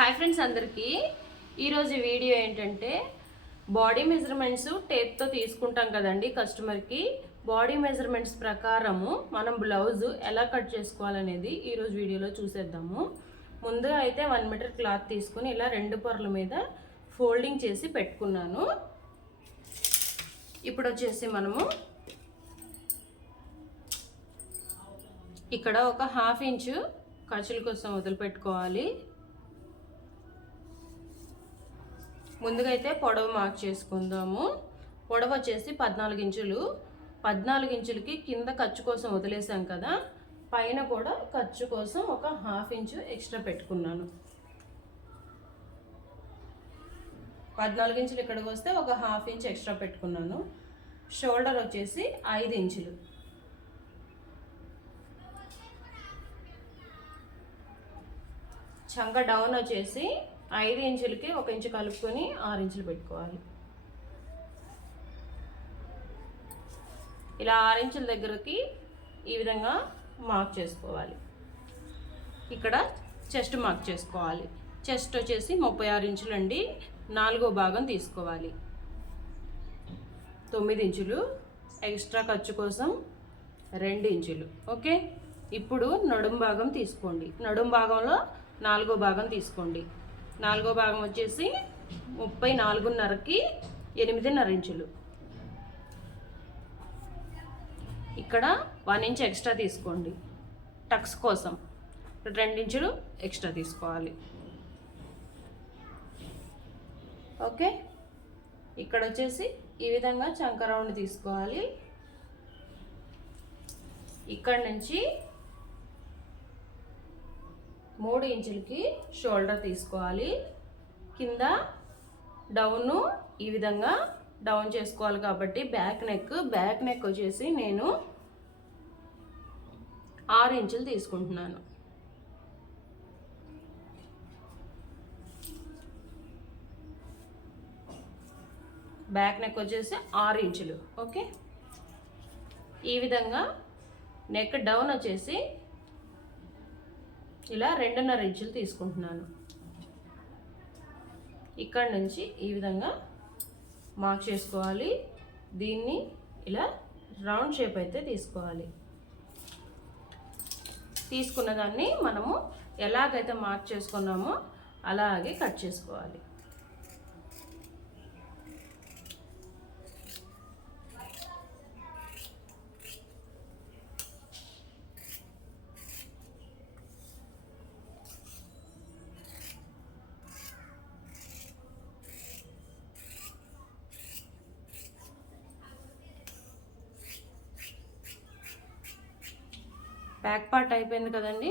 Hi friends అందరికీ ఈరోజు video ఏంటంటే బాడీ మెజర్మెంట్స్ టేప్తో తీసుకుంటాం కదండి కస్టమర్కి. బాడీ మెజర్మెంట్స్ ప్రకారము మనం బ్లౌజ్ ఎలా కట్ చేసుకోవాలనేది ఈరోజు వీడియోలో చూసేద్దాము. ముందుగా అయితే 1 మీటర్ క్లాత్ తీసుకుని ఇలా 2 పొరల మీద ఫోల్డింగ్ చేసి పెట్టుకున్నాను. ఇప్పుడు వచ్చేసి మనము ఇక్కడ ఒక 1/2 ఇంచు ఖర్చుల కోసం వదిలిపెట్టుకోవాలి. ముందుగా అయితే పొడవు మార్క్ చేసుకుందాము. పొడవు వచ్చేసి 14 ఇంచులు. 14 ఇంచులకి కింద ఖర్చు కోసం వదిలేసాం కదా, పైన కూడా ఖర్చు కోసం ఒక 1/2 ఇంచు ఎక్స్ట్రా పెట్టుకున్నాను. 14 ఇంచులు ఇక్కడికి వస్తే ఒక 1/2 ఇంచ్ ఎక్స్ట్రా పెట్టుకున్నాను. షోల్డర్ వచ్చేసి 5 ఇంచులు. చంక డౌన్ వచ్చేసి 5 ఇంచులకి 1 ఇంచు కలుపుకొని 6 ఇంచులు పెట్టుకోవాలి. ఇలా 6 ఇంచుల దగ్గరకి ఈ విధంగా మార్క్ చేసుకోవాలి. ఇక్కడ చెస్ట్ మార్క్ చేసుకోవాలి. చెస్ట్ వచ్చేసి 36 ఇంచులు అండి. 4వ భాగం తీసుకోవాలి. 9 ఇంచులు ఎక్స్ట్రా ఖర్చు కోసం 2 ఇంచులు. ఓకే, ఇప్పుడు నడుం భాగం తీసుకోండి. నడుం భాగంలో 4వ భాగం తీసుకోండి. 4వ భాగం వచ్చేసి 34.5కి 8.5 ఇంచులు. ఇక్కడ 1 ఇంచ్ ఎక్స్ట్రా తీసుకోండి టక్స్ కోసం. 2 ఇంచులు ఎక్స్ట్రా తీసుకోవాలి. ఓకే, ఇక్కడ వచ్చేసి ఈ విధంగా చంక రౌండ్ తీసుకోవాలి. ఇక్కడ నుంచి 3 ఇంచులకి షోల్డర్ తీసుకోవాలి. కింద డౌను ఈ విధంగా డౌన్ చేసుకోవాలి కాబట్టి బ్యాక్ నెక్ వచ్చేసి నేను 6 ఇంచులు తీసుకుంటున్నాను. బ్యాక్ నెక్ వచ్చేసి 6 ఇంచులు. ఓకే, ఈ విధంగా నెక్ డౌన్ వచ్చేసి ఇలా 2.5 ఇంచులు తీసుకుంటున్నాను. ఇక్కడ నుంచి ఈ విధంగా మార్క్ చేసుకోవాలి. దీన్ని ఇలా రౌండ్ షేప్ అయితే తీసుకోవాలి. తీసుకున్న దాన్ని మనము ఎలాగైతే మార్క్ చేసుకున్నామో అలాగే కట్ చేసుకోవాలి. బ్యాక్ పార్ట్ అయిపోయింది కదండి.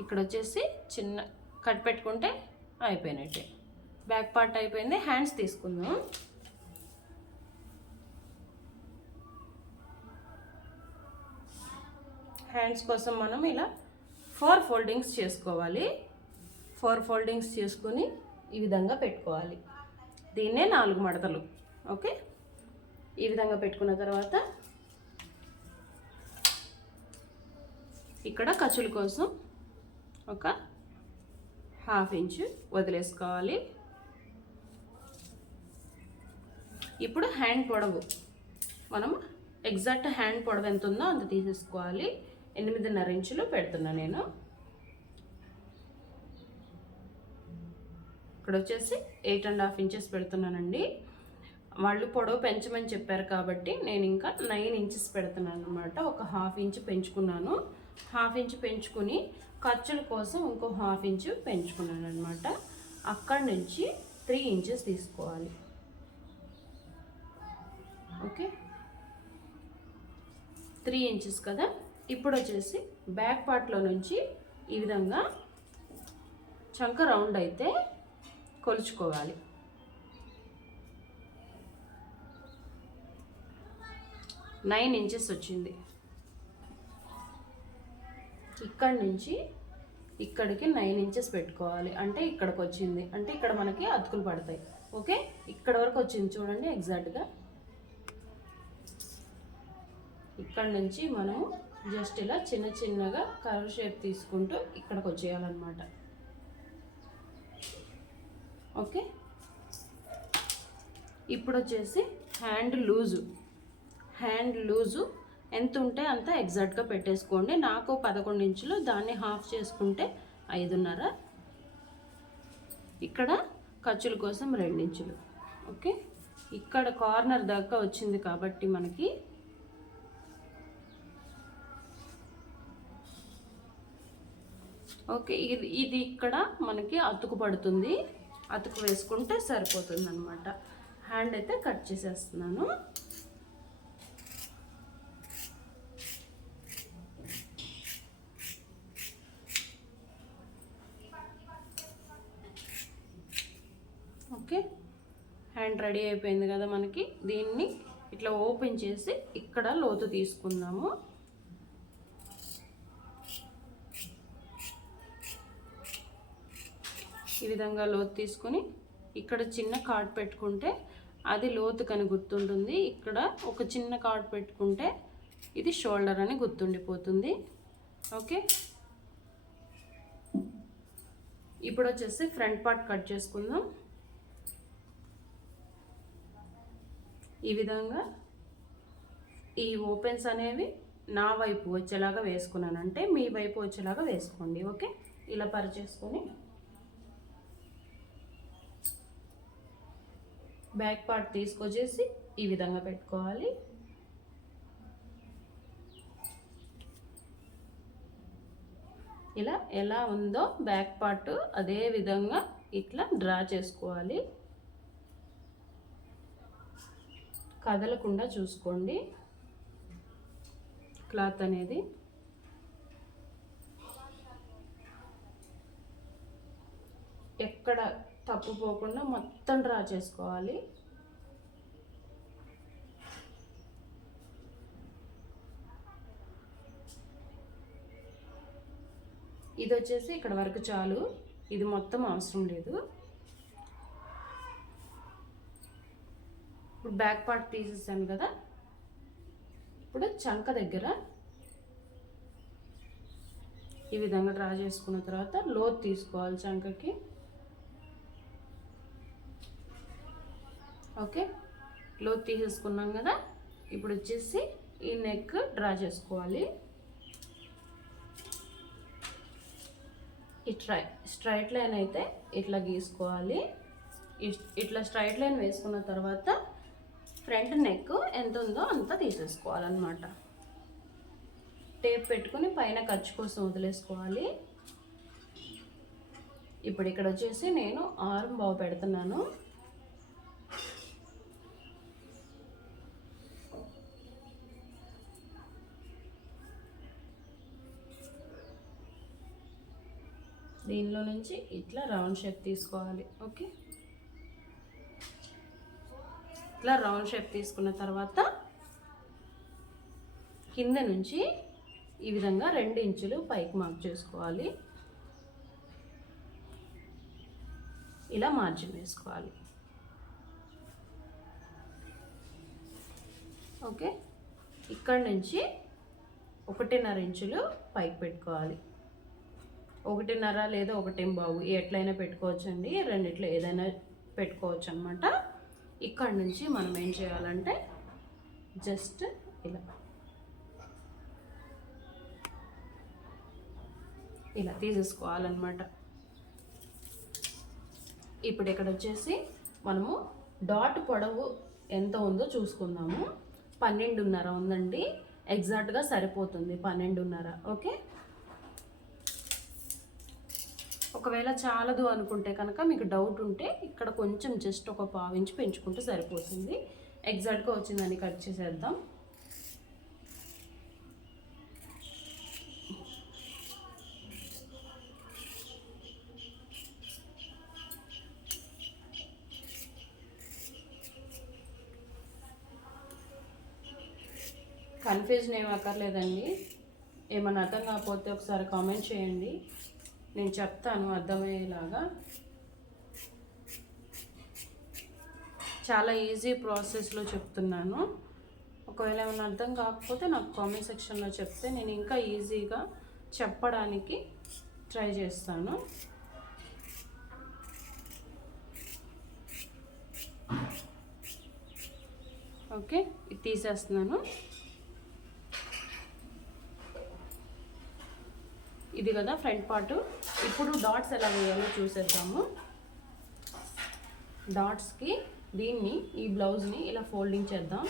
ఇక్కడ వచ్చేసి చిన్న కట్ పెట్టుకుంటే అయిపోయినట్టే. బ్యాక్ పార్ట్ అయిపోయింది. హ్యాండ్స్ తీసుకుందాం. హ్యాండ్స్ కోసం మనం ఇలా 4 ఫోల్డింగ్స్ చేసుకోవాలి. 4 ఫోల్డింగ్స్ చేసుకుని ఈ విధంగా పెట్టుకోవాలి. దీన్నే 4 మడతలు. ఓకే, ఈ విధంగా పెట్టుకున్న తర్వాత ఇక్కడ ఖర్చుల కోసం ఒక 1/2 ఇంచు వదిలేసుకోవాలి. ఇప్పుడు హ్యాండ్ పొడవు మనం ఎగ్జాక్ట్ హ్యాండ్ పొడవు ఎంత ఉందో అంత తీసేసుకోవాలి. 8.5 ఇంచులు పెడుతున్నా నేను. ఇక్కడ వచ్చేసి 8.5 ఇంచెస్ పెడుతున్నానండి. వాళ్ళు పొడవు పెంచమని చెప్పారు కాబట్టి నేను ఇంకా 9 ఇంచెస్ పెడుతున్నాను అనమాట. ఒక 1/2 ఇంచు పెంచుకున్నాను. 1/2 ఇంచు పెంచుకుని ఖర్చుల కోసం ఇంకో 1/2 ఇంచు పెంచుకున్నాను అనమాట. అక్కడి నుంచి 3 ఇంచెస్ తీసుకోవాలి. ఓకే, 3 ఇంచెస్ కదా. ఇప్పుడు వచ్చేసి బ్యాక్ పార్ట్లో నుంచి ఈ విధంగా చంక రౌండ్ అయితే కొలుచుకోవాలి. 9 ఇంచెస్ వచ్చింది. ఇక్కడి నుంచి ఇక్కడికి 9 ఇంచెస్ పెట్టుకోవాలి. అంటే ఇక్కడికి వచ్చింది, అంటే ఇక్కడ మనకి అతుకులు పడతాయి. ఓకే, ఇక్కడ వరకు వచ్చింది చూడండి ఎగ్జాక్ట్గా. ఇక్కడ నుంచి మనం జస్ట్ ఇలా చిన్న చిన్నగా కర్వ్ షేప్ తీసుకుంటూ ఇక్కడికి వచ్చేయాలన్నమాట. ఓకే. ఇప్పుడు వచ్చేసి హ్యాండ్ లూజు ఎంత ఉంటే అంత ఎగ్జాక్ట్గా పెట్టేసుకోండి. నాకు 11 ఇంచులు, దాన్ని హాఫ్ చేసుకుంటే 5.5. ఇక్కడ ఖర్చుల కోసం 2 ఇంచులు. ఓకే. ఇక్కడ కార్నర్ దాకా వచ్చింది కాబట్టి మనకి ఓకే. ఇది ఇక్కడ మనకి అతుకు పడుతుంది, అతుకు వేసుకుంటే సరిపోతుంది అనమాట. హ్యాండ్ అయితే కట్ చేసేస్తున్నాను. ఓకే, హ్యాండ్ రెడీ అయిపోయింది కదా మనకి. దీన్ని ఇట్లా ఓపెన్ చేసి ఇక్కడ లోతు తీసుకుందాము. ఈ విధంగా లోతు తీసుకొని ఇక్కడ చిన్న కార్డ్ పెట్టుకుంటే అది లోతు కని గుర్తుంటుంది. ఇక్కడ ఒక చిన్న కార్డ్ పెట్టుకుంటే ఇది షోల్డర్ అని గుర్తుండిపోతుంది. ఓకే. ఇప్పుడు వచ్చేసి ఫ్రంట్ పార్ట్ కట్ చేసుకుందాం. ఈ విధంగా ఈ ఓపెన్స్ అనేవి నా వైపు వచ్చేలాగా వేసుకున్నాను, అంటే మీ వైపు వచ్చేలాగా వేసుకోండి. ఓకే. ఇలా పరిచేసుకొని బ్యాక్ పార్ట్ తీసుకొచ్చేసి ఈ విధంగా పెట్టుకోవాలి. ఇలా ఎలా ఉందో బ్యాక్ పార్ట్ అదే విధంగా ఇట్లా డ్రా చేసుకోవాలి. కదలకుండా చూసుకోండి క్లాత్ అనేది. ఎక్కడ తప్పుపోకుండా మొత్తం డ్రా చేసుకోవాలి. ఇది వచ్చేసి ఇక్కడ వరకు చాలు, ఇది మొత్తం అవసరం లేదు. ఇప్పుడు బ్యాక్ పార్ట్ తీసేసాను కదా. ఇప్పుడు చంక దగ్గర ఈ విధంగా డ్రా చేసుకున్న తర్వాత లోతు తీసుకోవాలి చంకకి. ఓకే, లోతు తీసేసుకున్నాం కదా. ఇప్పుడు వచ్చేసి ఈ నెక్ డ్రా చేసుకోవాలి. స్ట్రైట్ లైన్ అయితే ఇట్లా గీసుకోవాలి. ఇట్లా స్ట్రైట్ లైన్ వేసుకున్న తర్వాత ఫ్రంట్ నెక్ ఎంత ఉందో అంత తీసేసుకోవాలన్నమాట. టేప్ పెట్టుకుని పైన ఖర్చు కోసం వదిలేసుకోవాలి. ఇప్పుడు ఇక్కడ వచ్చేసి నేను ఆర్మ్ బావు పెడుతున్నాను. దీనిలో నుంచి ఇట్లా రౌండ్ షేప్ తీసుకోవాలి. ఓకే, ఇట్లా రౌండ్ షేప్ తీసుకున్న తర్వాత కింద నుంచి ఈ విధంగా 2 ఇంచులు పైకి మార్క్ చేసుకోవాలి. ఇలా మార్జిన్ వేసుకోవాలి. ఓకే, ఇక్కడ నుంచి 1.5 ఇంచులు పైకి పెట్టుకోవాలి. 1.5 లేదా 1.25 ఎట్లయినా పెట్టుకోవచ్చు అండి, రెండిట్లో ఏదైనా పెట్టుకోవచ్చు అనమాట. ఇక్కడ నుంచి మనం ఏం చేయాలంటే జస్ట్ ఇలా తీసేసుకోవాలన్నమాట. ఇప్పుడు ఇక్కడ వచ్చేసి మనము డాట్ పొడవు ఎంత ఉందో చూసుకుందాము. 12.5 ఉందండి, ఎగ్జాక్ట్గా సరిపోతుంది 12.5. ఓకే, ఒకవేళ చాలదు అనుకుంటే కనుక మీకు డౌట్ ఉంటే ఇక్కడ కొంచెం జస్ట్ ఒక 1/2 ఇంచు పెంచుకుంటే సరిపోతుంది. ఎగ్జాక్ట్గా వచ్చిందని కట్ చేసేద్దాం. కన్ఫ్యూజన్ ఏం అక్కర్లేదండి. ఏమన్నా అర్థం కాకపోతే ఒకసారి కామెంట్ చేయండి, నేను చెప్తాను అర్థమయ్యేలాగా. చాలా ఈజీ ప్రాసెస్లో చెప్తున్నాను. ఒకవేళ ఏమైనా అర్థం కాకపోతే నాకు కామెంట్ సెక్షన్లో చెప్తే నేను ఇంకా ఈజీగా చెప్పడానికి ట్రై చేస్తాను. ఓకే, ఇది తీసేస్తున్నాను. ఇది కదా ఫ్రంట్ పార్ట్. ఇప్పుడు డాట్స్ ఎలా వేయాలో చూసేద్దాము. డాట్స్కి దీన్ని, ఈ బ్లౌజ్ని ఇలా ఫోల్డింగ్ చేద్దాం.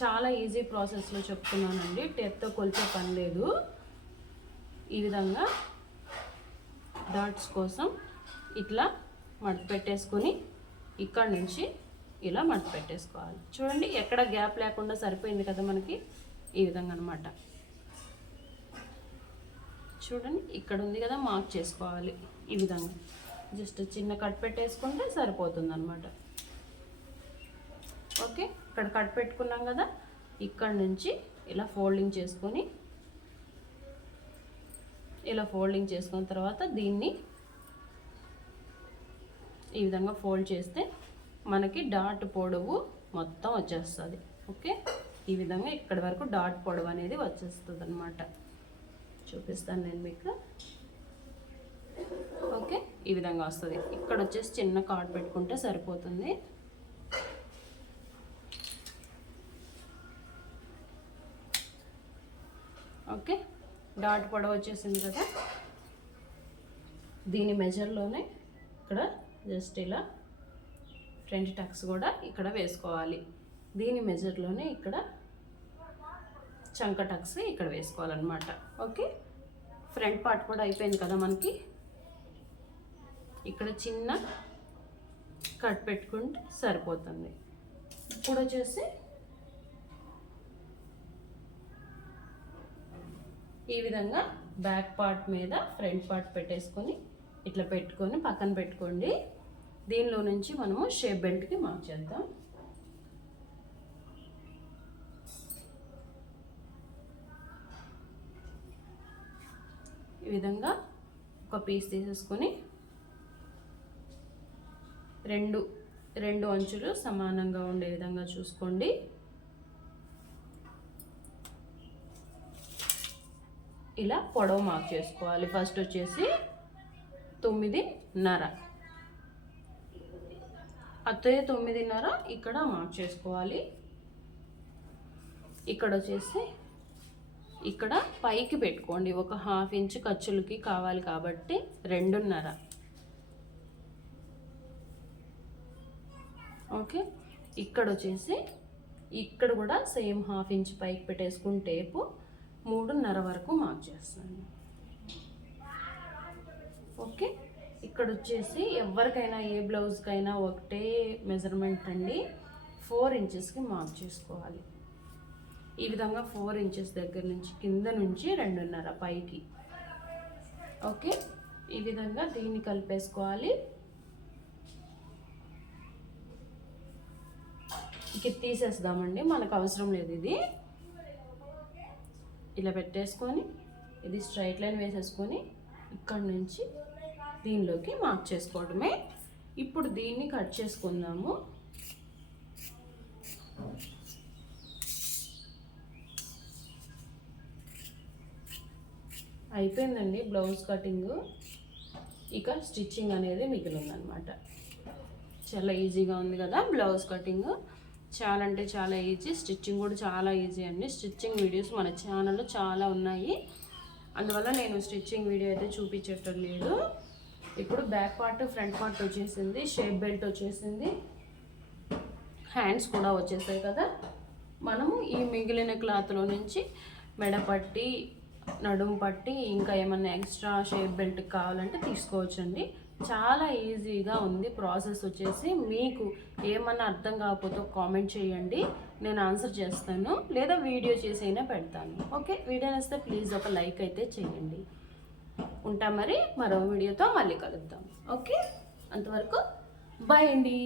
చాలా ఈజీ ప్రాసెస్లో చెప్తున్నానండి, టేప్తో కొలిచే పని లేదు. ఈ విధంగా డాట్స్ కోసం ఇట్లా మడత పెట్టేసుకొని ఇక్కడ నుంచి ఇలా మడత పెట్టేసుకోవాలి. చూడండి, ఎక్కడ గ్యాప్ లేకుండా సరిపోయింది కదా మనకి. ఈ విధంగా అనమాట. చూడండి, ఇక్కడ ఉంది కదా, మార్క్ చేసుకోవాలి. ఈ విధంగా జస్ట్ చిన్న కట్ పెట్టేసుకుంటే సరిపోతుంది అనమాట. ఓకే, ఇక్కడ కట్ పెట్టుకున్నాం కదా, ఇక్కడ నుంచి ఇలా ఫోల్డింగ్ చేసుకొని, ఇలా ఫోల్డింగ్ చేసుకున్న తర్వాత దీన్ని ఈ విధంగా ఫోల్డ్ చేస్తే మనకి డాట్ పొడవు మొత్తం వచ్చేస్తుంది. ఓకే, ఈ విధంగా ఇక్కడి వరకు డాట్ పొడవు అనేది వచ్చేస్తుంది అనమాట. చూపిస్తాను నేను మీకు. ఓకే, ఈ విధంగా వస్తుంది. ఇక్కడ వచ్చేసి చిన్న కార్డ్ పెట్టుకుంటే సరిపోతుంది. ఓకే, డాట్ పొడవు వచ్చేసింది కదా. దీని మెజర్లోనే ఇక్కడ జస్ట్ ఇలా ఫ్రంట్ టక్స్ కూడా ఇక్కడ వేసుకోవాలి. దీని మెజర్లోనే ఇక్కడ చంక టక్స్ ఇక్కడ వేసుకోవాలన్నమాట. ఓకే, ఫ్రంట్ పార్ట్ కూడా అయిపోయింది కదా మనకి. ఇక్కడ చిన్న కట్ పెట్టుకుంటే సరిపోతుంది. ఇప్పుడు వచ్చేసి ఈ విధంగా బ్యాక్ పార్ట్ మీద ఫ్రంట్ పార్ట్ పెట్టేసుకొని ఇట్లా పెట్టుకొని పక్కన పెట్టుకోండి. దీనిలో నుంచి మనము షేప్ బెల్ట్కి మార్క్ చేద్దాం. ఈ విధంగా ఒక పీస్ తీసేసుకొని రెండు అంచులు సమానంగా ఉండే విధంగా చూసుకోండి. ఇలా పొడవు మార్క్ చేసుకోవాలి. ఫస్ట్ వచ్చేసి 9.5, అదే 9.5 ఇక్కడ మార్క్ చేసుకోవాలి. ఇక్కడ వచ్చేసి ఇక్కడ పైకి పెట్టుకోండి. ఒక 1/2 ఇంచ్ ఖర్చులకి కావాలి కాబట్టి 2.5. ఓకే, ఇక్కడ వచ్చేసి ఇక్కడ కూడా సేమ్ 1/2 ఇంచ్ పైకి పెట్టేసుకుని టేపు 3.5 వరకు మార్క్ చేస్తాను. ఓకే, ఇక్కడ వచ్చేసి ఎవరికైనా ఏ బ్లౌజ్కైనా ఒకటే మెజర్మెంట్ అండి. 4 ఇంచెస్కి మార్క్ చేసుకోవాలి. ఈ విధంగా 4 ఇంచెస్ దగ్గర నుంచి కింద నుంచి 2.5 పైకి. ఓకే, ఈ విధంగా దీన్ని కలిపేసుకోవాలి. ఇక తీసేద్దామండి, మనకు అవసరం లేదు ఇది. ఇలా పెట్టేసుకొని ఇది స్ట్రైట్ లైన్ వేసేసుకొని ఇక్కడ నుంచి దీనిలోకి మార్క్ చేసుకోవడమే. ఇప్పుడు దీన్ని కట్ చేసుకుందాము. అయిపోయిందండి బ్లౌజ్ కటింగ్. ఇక స్టిచ్చింగ్ అనేది మిగిలిందనమాట. చాలా ఈజీగా ఉంది కదా బ్లౌజ్ కటింగ్. చాలా అంటే చాలా ఈజీ. స్టిచ్చింగ్ కూడా చాలా ఈజీ అండి. స్టిచ్చింగ్ వీడియోస్ మన ఛానల్లో చాలా ఉన్నాయి, అందువల్ల నేను స్టిచ్చింగ్ వీడియో అయితే చూపించటం లేదు. ఇప్పుడు బ్యాక్ పార్ట్ ఫ్రంట్ పార్ట్ వచ్చేసింది, షేప్ బెల్ట్ వచ్చేసింది, హ్యాండ్స్ కూడా వచ్చేసాయి కదా. మనము ఈ మిగిలిన క్లాత్లో నుంచి మెడపట్టి, నడుము పట్టి, ఇంకా ఏమన్నా ఎక్స్ట్రా షేప్ బెల్ట్ కావాలంటే తీసుకోవచ్చండి. చాలా ఈజీగా ఉంది ప్రాసెస్ వచ్చేసి. మీకు ఏమన్నా అర్థం కాకపోతే కామెంట్ చేయండి, నేను ఆన్సర్ చేస్తాను, లేదా వీడియో చేసైనా పెడతాను. ఓకే, వీడియో నచ్చితే ప్లీజ్ ఒక లైక్ అయితే చేయండి. ఉంటా మరి, మరో వీడియోతో మళ్ళీ కలుద్దాం. ఓకే, అంతవరకు బాయ్ అండి.